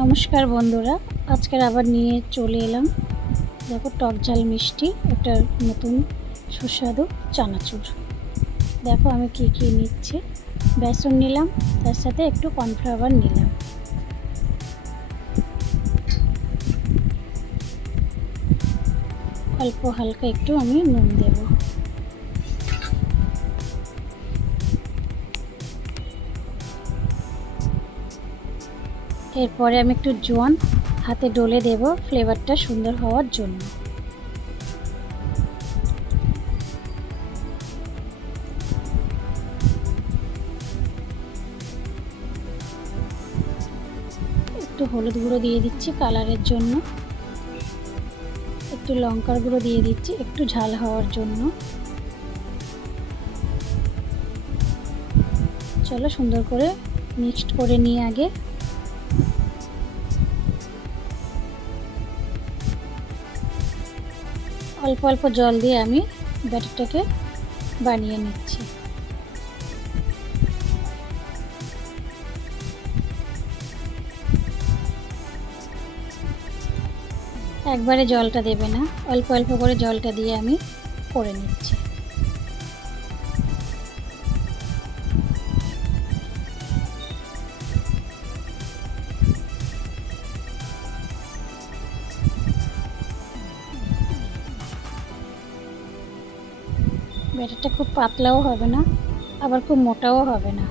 নমস্কার বন্ধুরা, আজকের আবার নিয়ে চলে এলাম। দেখো, টক ঝাল মিষ্টি একটা নতুন সুস্বাদু চানাচুর। দেখো আমি কি কি নিচ্ছি। বেসন নিলাম, তার সাথে একটু কর্নফ্লাওয়ার নিলাম, অল্প হালকা একটু আমি নুন দেব। এরপরে আমি একটু জোয়ান হাতে ডলে দেব ফ্লেভারটা সুন্দর হওয়ার জন্য। একটু হলুদ গুঁড়ো দিয়ে দিচ্ছি কালারের জন্য, একটু লঙ্কার গুঁড়ো দিয়ে দিচ্ছি একটু ঝাল হওয়ার জন্য। চলো সুন্দর করে মিক্সড করে নিয়ে আগে অল্প অল্প জল দিয়ে আমি ব্যাটারটাকে বানিয়ে নিচ্ছি। একবারে জলটা দেবে না, অল্প অল্প করে জলটা দিয়ে আমি করে নিচ্ছি। ব্যাটারটা খুব পাতলাও হবে না, আবার খুব মোটাও হবে না।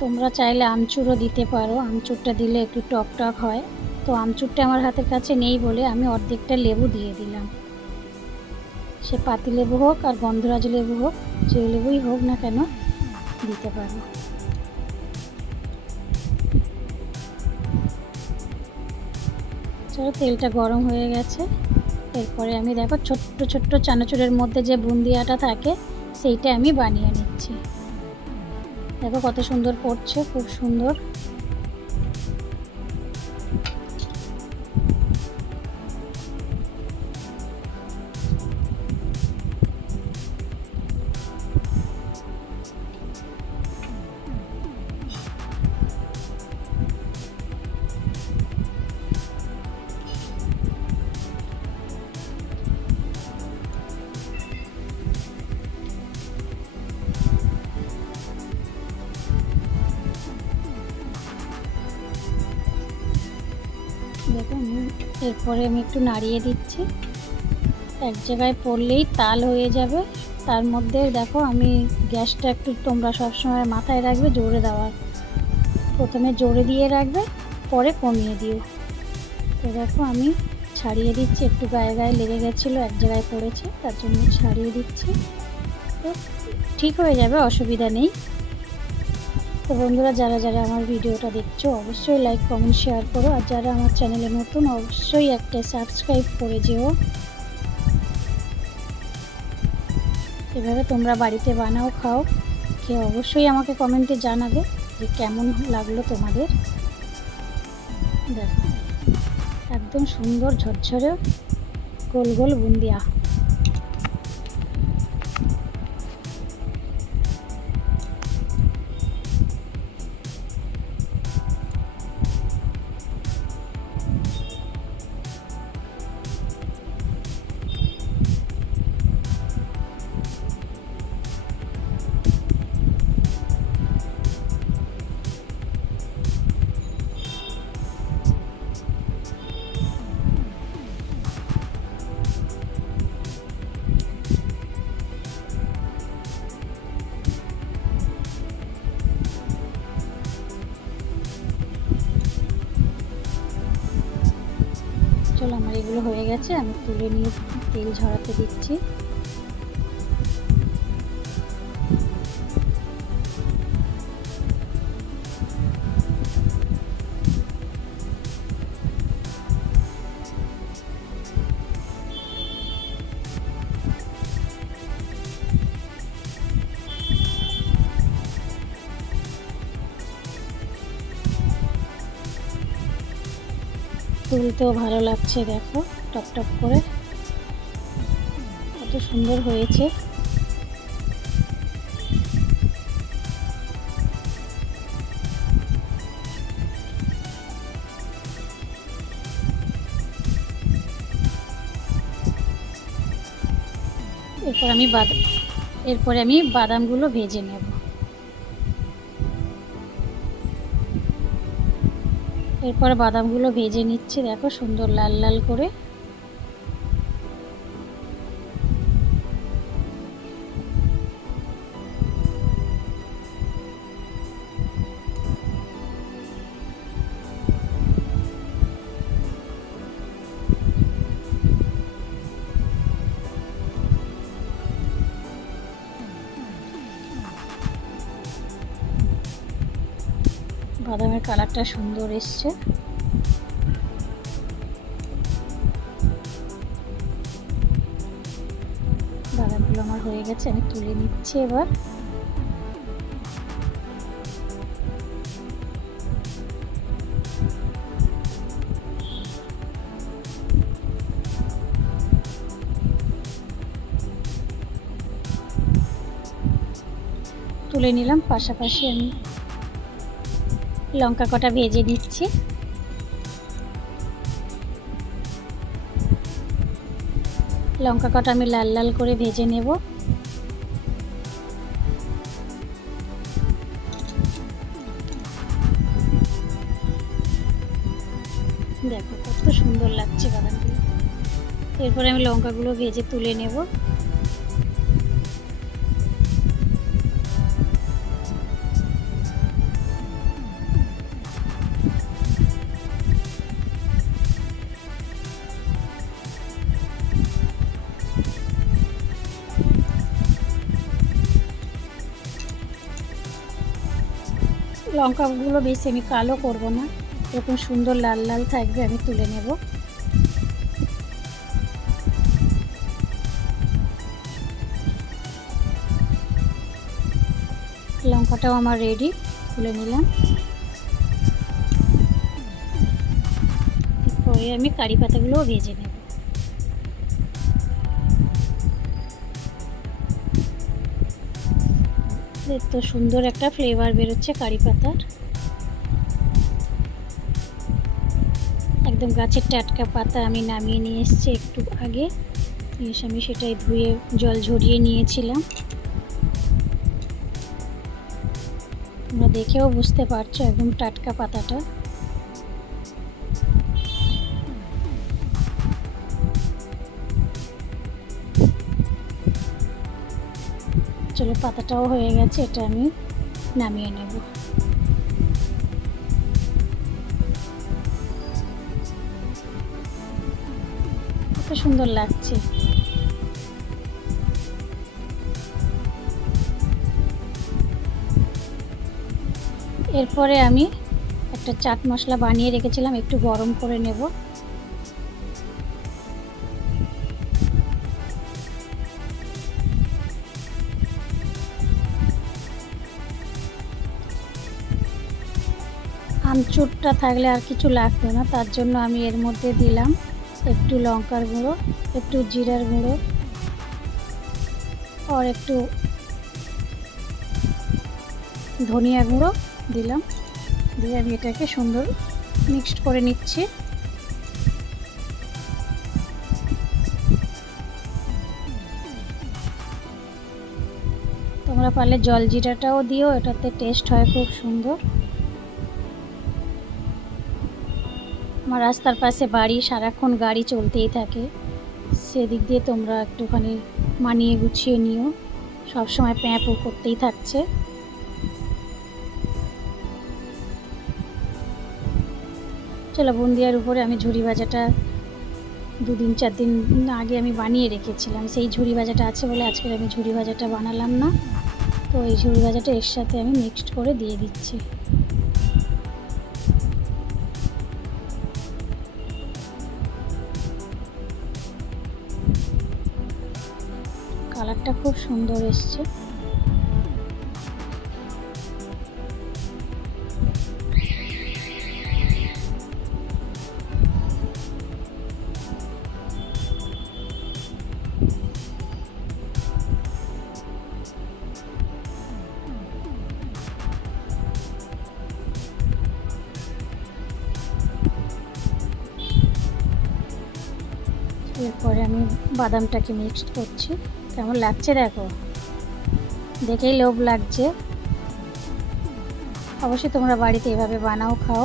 তোমরা চাইলে আমচুরও দিতে পারো, আমচুরটা দিলে একটু টক টক হয়। তো আমচুরটা আমার হাতের কাছে নেই বলে আমি অর্ধেকটা লেবু দিয়ে দিলাম। সে পাতি লেবু হোক আর গন্ধরাজ লেবু হোক, যে লেবুই হোক না কেন দিতে পারো। চলো, তেলটা গরম হয়ে গেছে। এরপরে আমি দেখো ছোট্ট ছোট্ট চানাচুরের মধ্যে যে বুন্দিয়াটা থাকে সেইটা আমি বানিয়ে নিচ্ছি। দেখো কত সুন্দর পড়ছে, খুব সুন্দর। দেখো এরপরে আমি একটু নাড়িয়ে দিচ্ছি। এক জায়গায় পড়লেই তাল হয়ে যাবে। তার মধ্যে দেখো আমি গ্যাসটা একটু তোমরা সবসময় মাথায় রাখবে, জোরে দেওয়ার। প্রথমে জোরে দিয়ে রাখবে, পরে কমিয়ে দিও। তো দেখো আমি ছাড়িয়ে দিচ্ছি, একটু গায়ে গায়ে লেগে গেছিলো, এক জায়গায় পড়েছে, তার জন্য ছাড়িয়ে দিচ্ছি। তো ঠিক হয়ে যাবে, অসুবিধা নেই। তো বন্ধুরা, যারা যারা আমার ভিডিওটা দেখছো অবশ্যই লাইক কমেন্ট শেয়ার করো, আর যারা আমার চ্যানেলে নতুন অবশ্যই একটা সাবস্ক্রাইব করে যেও। এভাবে তোমরা বাড়িতে বানাও, খাও, খেয়ে অবশ্যই আমাকে কমেন্টে জানাবে যে কেমন লাগলো তোমাদের। দেখো একদম সুন্দর ঝরঝরে গোল গোল বুন্দিয়া। চলো, আমার এগুলো হয়ে গেছে, আমি তুলে নিয়ে তেল ঝরাতে দিচ্ছি। তুলতেও ভালো লাগছে, দেখো টপ টপ করে কত সুন্দর হয়েছে। এরপরে আমি বাদামগুলো ভেজে নেব। এরপরে বাদামগুলো ভেজে নিচ্ছি, দেখো সুন্দর লাল লাল করে। বাদামের কালারটা সুন্দর এসছে। বাদামগুলো আমার হয়ে গেছে, আমি তুলে নিচ্ছি এবার। তুলে নিলাম। পাশাপাশি আমি লঙ্কা কটা ভেজে নিচ্ছি। লঙ্কা কটা আমি লাল লাল করে ভেজে নেব। দেখো কত সুন্দর লাগছে বাদামগুলো। এরপরে আমি লঙ্কাগুলো ভেজে তুলে নেব। লঙ্কাগুলো বেশি আমি কালো করব না, এরকম সুন্দর লাল লাল থাকবে, আমি তুলে নেব। লঙ্কাটাও আমার রেডি, তুলে নিলাম। এরপরে আমি কারি পাতাগুলোও ভেজে নেব। এত সুন্দর একটা ফ্লেভার বেরোচ্ছে কারি পাতার। একদম গাছের টাটকা পাতা আমি নামিয়ে নিয়ে এসেছি একটু আগে, এসে আমি সেটাই ধুয়ে জল ঝরিয়ে নিয়েছিলাম। তোমরা দেখেও বুঝতে পারছো একদম টাটকা পাতাটা। চলো পাতাটাও হয়ে গেছে, এটা আমি নামিয়ে নেব। কত সুন্দর লাগছে। এরপরে আমি একটা চাট মশলা বানিয়ে রেখেছিলাম, একটু গরম করে নেব। আমচুরটা থাকলে আর কিছু লাগতো না, তার জন্য আমি এর মধ্যে দিলাম একটু লঙ্কার গুঁড়ো, একটু জিরার গুঁড়ো আর একটু ধনিয়া গুঁড়ো দিলাম। দিয়ে আমি এটাকে সুন্দর মিক্সড করে নিচ্ছি। তোমরা পারলে জল জিরাটাও দিও, এটাতে টেস্ট হয় খুব সুন্দর। আমার রাস্তার পাশে বাড়ি, সারাক্ষণ গাড়ি চলতেই থাকে, সেদিক দিয়ে তোমরা একটুখানি মানিয়ে গুছিয়ে নিও, সবসময় প্যাঁ পো করতেই থাকছে। চলো বুন্দিয়ার উপরে আমি ঝুরি ভাজাটা 2-4 দিন আগে আমি বানিয়ে রেখেছিলাম, সেই ঝুরি ভাজাটা আছে বলে আজকে আমি ঝুরি ভাজাটা বানালাম না। তো এই ঝুরি ভাজাটা এর সাথে আমি মিক্সড করে দিয়ে দিচ্ছি। কালারটা খুব সুন্দর এসছে। এরপরে আমি বাদামটাকে মিক্সড করছি। কেমন লাগছে দেখো, দেখেই লোভ লাগছে। অবশ্যই তোমরা বাড়িতে এভাবে বানাও, খাও।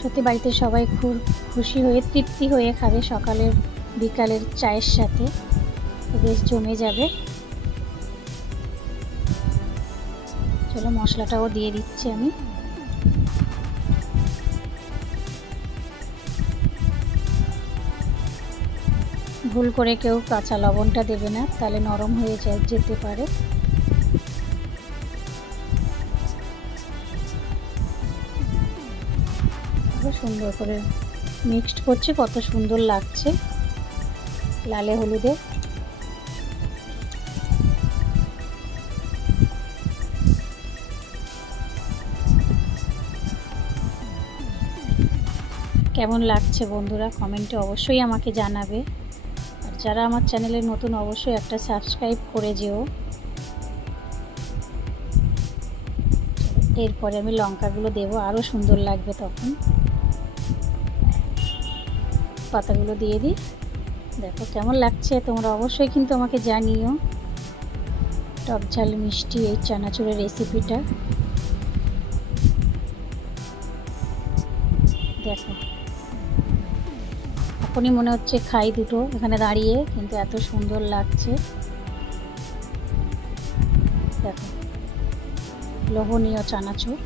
সত্যি বাড়িতে সবাই খুব খুশি হয়ে তৃপ্তি হয়ে খাবে সকালের বিকালের চায়ের সাথে, বেশ জমে যাবে। চলো মশলাটাও দিয়ে দিচ্ছি আমি। ভুল করে কেউ কাঁচা লবণটা দেবে না, তাহলে নরম হয়ে যেতে পারে। সুন্দর করে মিক্সড করছি, কত সুন্দর লাগছে লালে হলুদে। কেমন লাগছে বন্ধুরা কমেন্টে অবশ্যই আমাকে জানাবে। আর যারা আমার চ্যানেলে নতুন অবশ্যই একটা সাবস্ক্রাইব করে যেও। এরপরে আমি লঙ্কাগুলো দেবো, আরও সুন্দর লাগবে তখন। পাতাগুলো দিয়ে দিই। দেখো কেমন লাগছে, তোমরা অবশ্যই কিন্তু আমাকে জানিও। টক ঝাল মিষ্টি এই চানাচুরের রেসিপিটা দেখো, এখনই মনে হচ্ছে খাই দুটো এখানে দাঁড়িয়ে, কিন্তু এত সুন্দর লাগছে দেখো। লোভনীয় চানাচুর,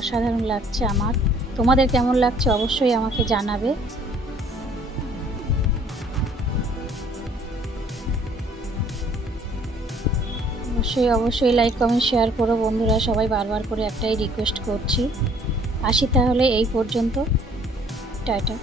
অসাধারণ লাগছে আমার। তোমাদের কেমন লাগছে অবশ্যই আমাকে জানাবে। অবশ্যই লাইক কমেন্ট শেয়ার করো বন্ধুরা সবাই। বারবার করে একটাই রিকোয়েস্ট করছি। আসি তাহলে এই পর্যন্ত, টাটা।